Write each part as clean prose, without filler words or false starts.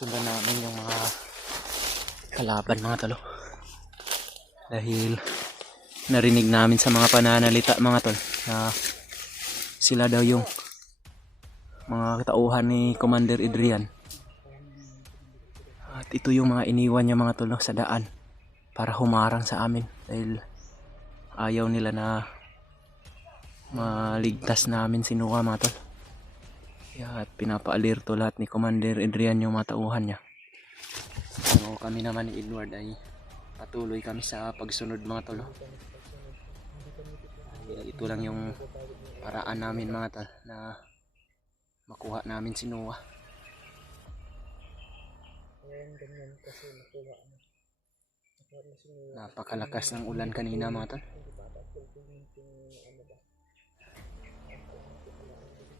sundan namin yung mga kalaban mga tol. Dahil narinig namin sa mga pananalita mga tol na sila daw yung mga katauhan ni Commander Adrian. At ito yung mga iniwan niya mga tol sa daan para humarang sa amin dahil ayaw nila na maligtas namin si Noah mga tol. At pinapaalirto lahat ni Commander Adrian yung mga tauhan niya. So kami naman ni Edward ay patuloy kami sa pagsunod mga tol. Ito lang yung paraan namin mga tol na makuha namin si Noah. Napakalakas ng ulan kanina mga tol.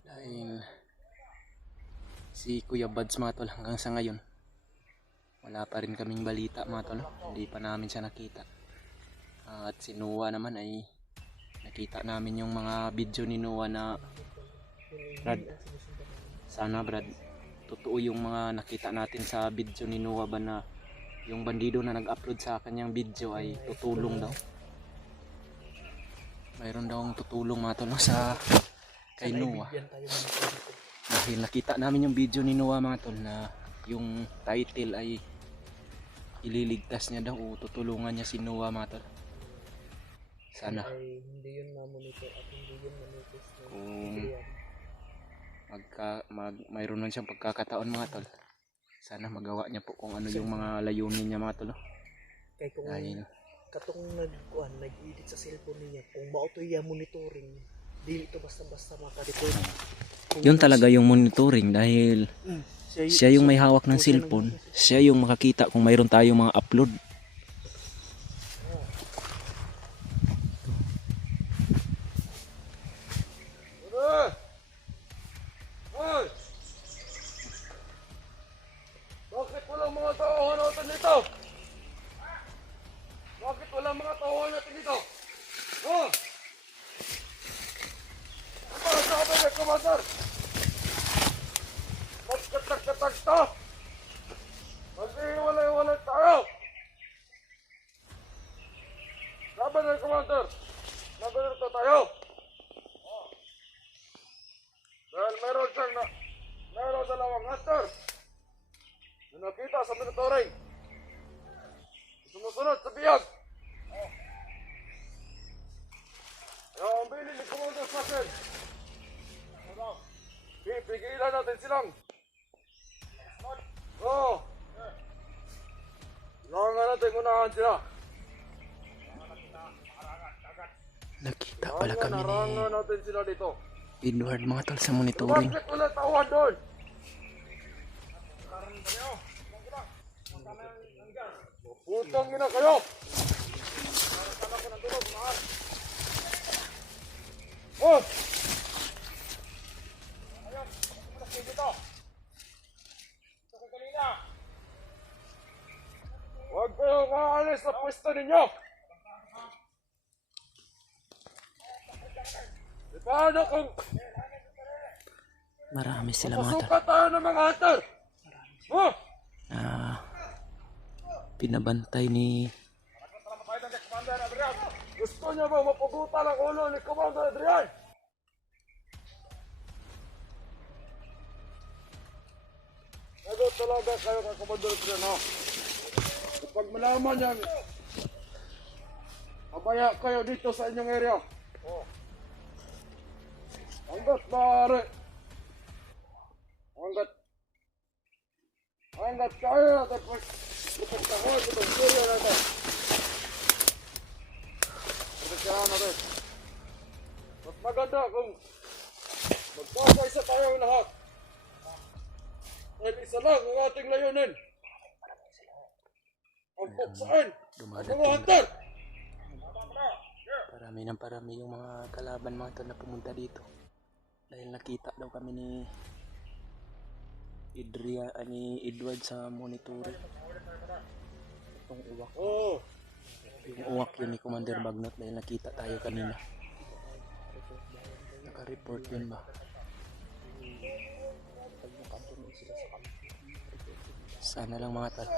Dahil si Kuya Buds mga tol hanggang sa ngayon wala pa rin kaming balita mga tol. Hindi pa namin siya nakita. At si Noah naman ay nakita namin yung mga video ni Noah na Brad, sana Brad, totoo yung mga nakita natin sa video ni Noah ba na yung bandido na nag-upload sa kanyang video ay tutulong daw. Mayroon daw tutulong mga tol sa kay Noah. Dahil nakita namin yung video ni Noah mga tol na yung title ay ililigtas niya daw o tutulungan niya si Noah mga tol. Sana ay hindi yun ma-monitor at hindi yun ma-notice kung mayroon man siyang pagkakataon mga tol, sana magawa niya po kung ano yung mga layunin niya mga tol. kay kung dahil katong nag-edit sa cellphone niya kung mauto iya monitoring dili ito basta-basta maka-record. Yun talaga yung monitoring dahil siya yung may hawak ng cellphone, siya yung makakita kung mayroon tayong mga upload. Bakit walang mga tauhan natin dito? Bakit walang mga tauhan natin dito? Oh! Ano ba sabi ng Commander? Magkatag-katag to! Mag-iwalay-walay tayo! Sabi ng Commander, nagulito tayo! Dahil meron dalawang hunter na nakita sa monitoring. Sumusunod sa biyag. Kaya ang bilin ni Commander sa akin. Pipigilan natin silang. Oo. Kailangan natin unahan sila. Nakita pala kami Narangan natin sila dito. ni Edward mga tol sa monitoring. Bakit wala tauhan doon? Putang ina kayo! Oh! Huwag kayong maalis sa pwesto ninyo! Paano kung Marami sila mga tol masukat tayo ng mga hunter? Oh! na pinabantay ni Gusto niyo ba mapugutan ang ulo ni Commander Adrian? Nagot talaga kayo kay Commander Adrian, ha? Kapag malaman niyan, abaya kayo dito sa inyong area. Oh. Hanggat maaari. Hanggat kaya natin pagkakahon itong area natin. Pagkakahon natin. Mas maganda kung magkakaisa tayong lahat. Dahil isa lang ang ating layunin. Ang puksain. Ang mga hunter. parami yung mga kalaban mga tol na pumunta dito dahil nakita daw kami ni Edward sa monitoring. Itong uwak. Oo. Yung uwak yun ni Commander Bagnot dahil nakita tayo kanina. Naka-report yun ba? Sana lang mga tol,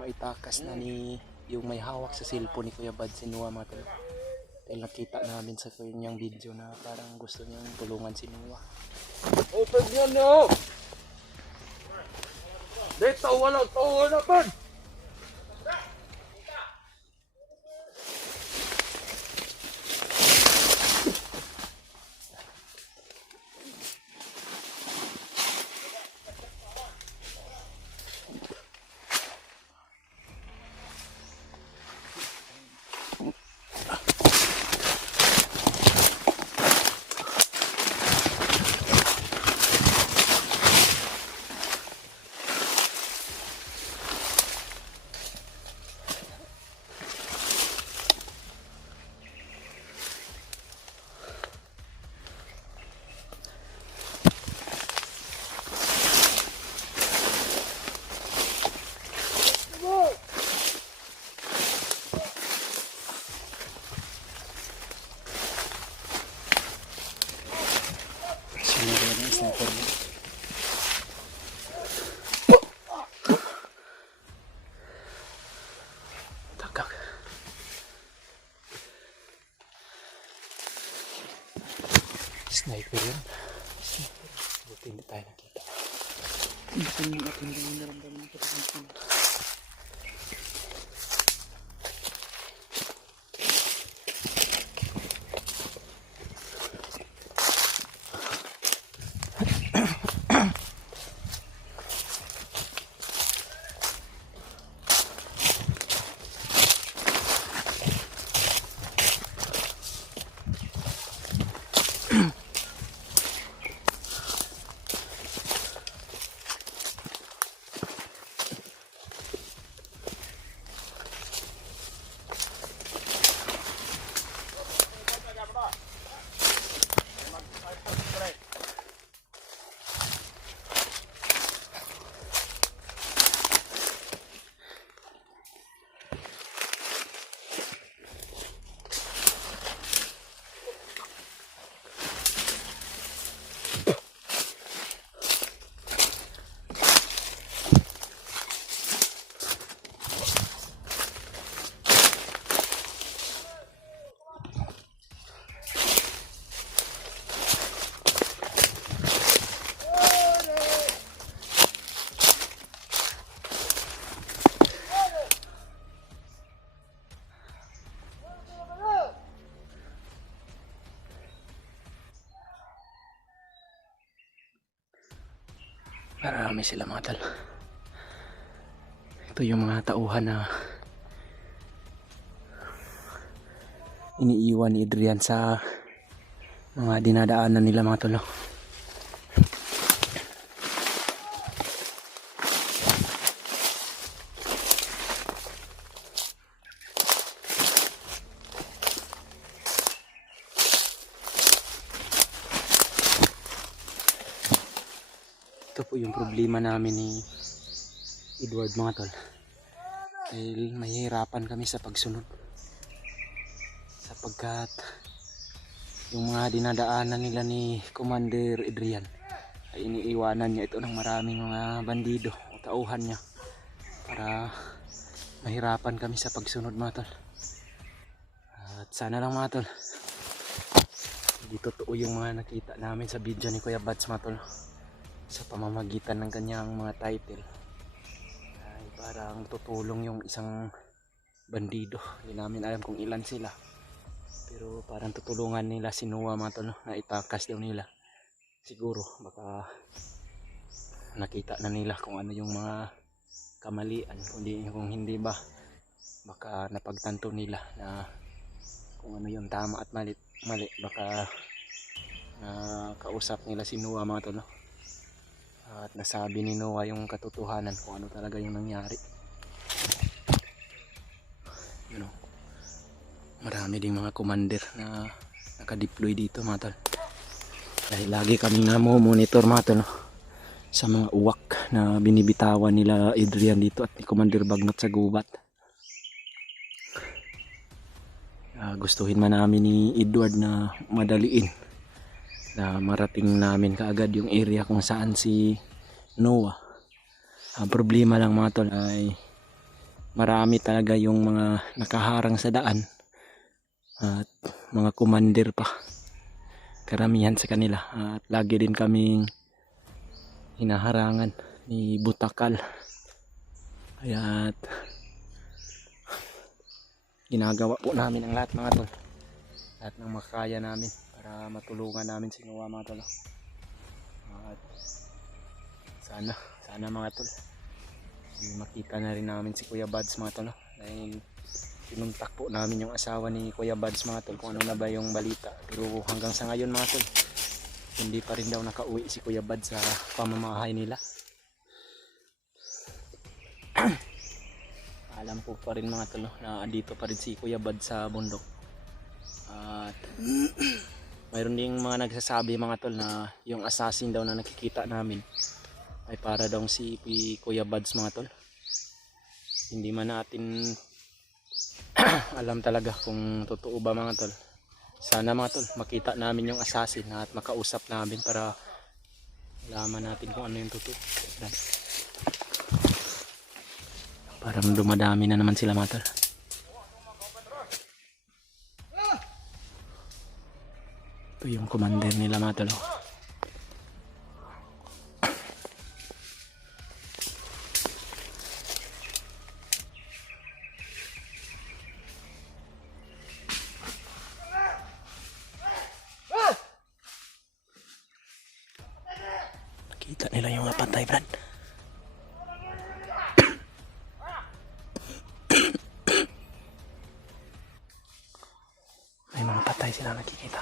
maitakas na ni yung may hawak sa cellphone ni Kuya Bad si Noah mga tol. Dahil nakita namin sa kanyang video na parang gusto niyang tulungan si Noah. Open yan niyo! Dito, walang tawa na ban! Sinigyan ng sniper mo. Tagak. Sniper yun. Buti hindi tayo nakita. Gusto nyo natin yung naramdaman ko sa Marami sila mga tol. Ito yung mga tauhan na iniiwan ni Adrian sa mga dinadaanan nila mga tol. Ito po yung problema namin ni Edward mga tol. Dahil mahihirapan kami sa pagsunod. Sapagkat yung mga dinadaanan nila ni Commander Adrian ay iniiwanan niya ito ng maraming mga bandido o tauhan niya para mahirapan kami sa pagsunod mga tol. At sana lang mga tol, hindi totoo yung mga nakita namin sa video ni Kuya Bats mga tol. Sa pamamagitan ng kanyang mga title ay parang tutulong yung isang bandido. Hindi namin alam kung ilan sila, pero parang tutulungan nila si Noah mga tol, na itakas daw nila. Siguro baka nakita na nila kung ano yung mga kamalian, kung hindi ba baka napagtanto nila na kung ano yung tama at mali. Baka kausap nila si Noah mga tol, at nasabi ni Noah yung katotohanan kung ano talaga yung nangyari. You know, marami ding mga commander na nakadeploy dito mga tol. Dahil lagi kami monitor mga tol, sa mga uwak na binibitawan nila Adrian dito at ni Commander Bagnot sa gubat. Gustuhin man namin ni Edward na madaliin na marating namin kaagad yung area kung saan si Noah. Ang problema lang mga tol ay marami talaga yung mga nakaharang sa daan at mga commander pa, karamihan sa kanila, at lagi din kaming hinaharangan ni Butakal. Kaya ginagawa po namin ang lahat mga tol, lahat ng makaya namin para matulungan namin si Noah mga tol. At sana mga tol makita na rin namin si Kuya Buds mga tol, dahil pinuntak po namin yung asawa ni Kuya Buds mga tol kung ano na ba yung balita, pero hanggang sa ngayon mga tol hindi pa rin daw nakauwi si Kuya Buds sa pamamahay nila. Alam ko pa rin mga tol na andito pa rin si Kuya Buds sa bundok. At mayroon ding mga nagsasabi mga tol na yung assassin daw na nakikita namin ay para daw si Kuya Buds mga tol. Hindi man natin alam talaga kung totoo ba mga tol. Sana mga tol makita namin yung assassin at makausap namin para malaman natin kung ano yung totoo. Parang dumadami na naman sila mga tol. Ito yung commander nila mga tol. Nakita nila yung mga patay, Brad. May mga patay sila nakikita.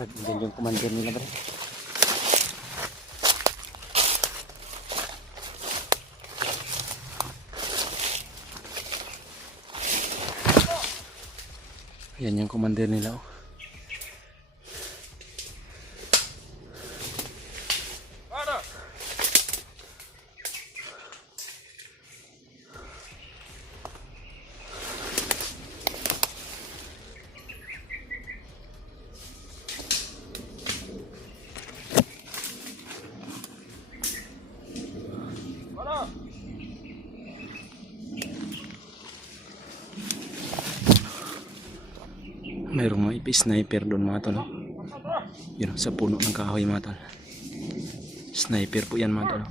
Diyan yung commander nila, bro. Yan yung commander nila, oh. Mayroong mga sniper doon mga tol. Yun, sa puno ng kahoy mga tol. Sniper po yan mga tol.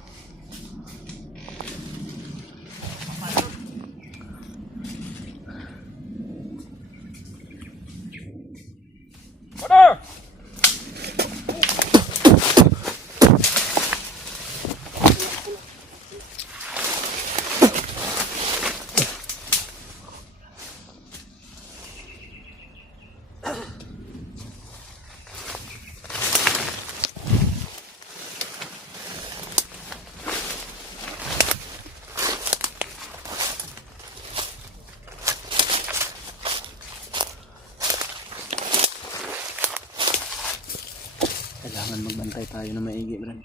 Kailangan magbantay tayo na maigi, Brad.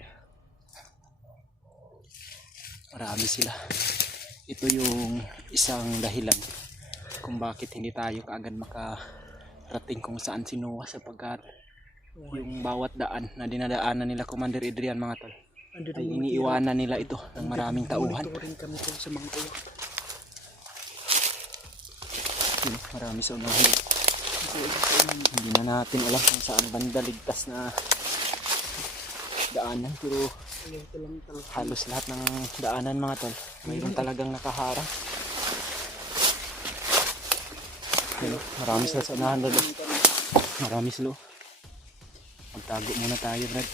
Marami sila. Ito yung isang dahilan kung bakit hindi tayo kaagad makarating kung saan si Noah, sapagkat yung bawat daan na dinadaanan nila Commander Adrian mga tol Andun ay ang mga iniiwanan nila ito tira. ng maraming tauhan. Monitoring kami tol sa mga uwak. Yun, marami sa unahan. Kasi ito sa inyo. Hindi na natin alam kung saan banda ligtas na daanan, pero Ayaw ito lang talaga. halos lahat ng daanan mga tol mayroon talagang nakaharang. Yun, marami sila sa unahan doon. Marami sila. Magtago muna tayo, Brad.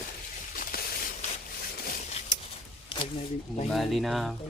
Pag Hindi bali na Pag